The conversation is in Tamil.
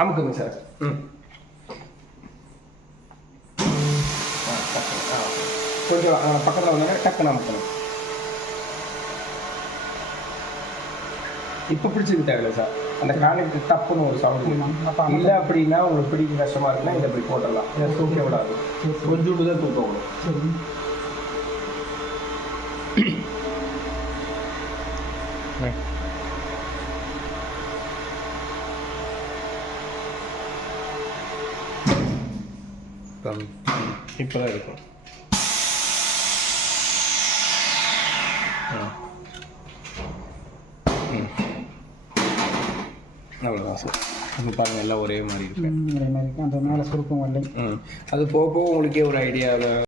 அமுக்குங்க சார். கொஞ்சம் பக்கத்தில் வந்தாங்க டக்குன்னு அமுக்கணும். இப்போ பிடிச்சது தேவையில்லை சார். அந்த காலைக்கு டப்புன்னு ஒரு சவுண்ட் இல்லை அப்படின்னா உங்களுக்கு பிடிக்க கஷ்டமாக இருக்குன்னா இதை போய் போட்டுடலாம். இதை தூக்க விடாது, கொஞ்சோண்டு தான் தூக்க விடும். இப்போதான் இருக்கும். அவ்வளோதான் சார். இப்போ பாருங்கள் எல்லாம் ஒரே மாதிரி இருக்கு. அந்த மேலே சுருக்கம் வரலை. அது போக போக உங்களுக்கே ஒரு ஐடியாவில்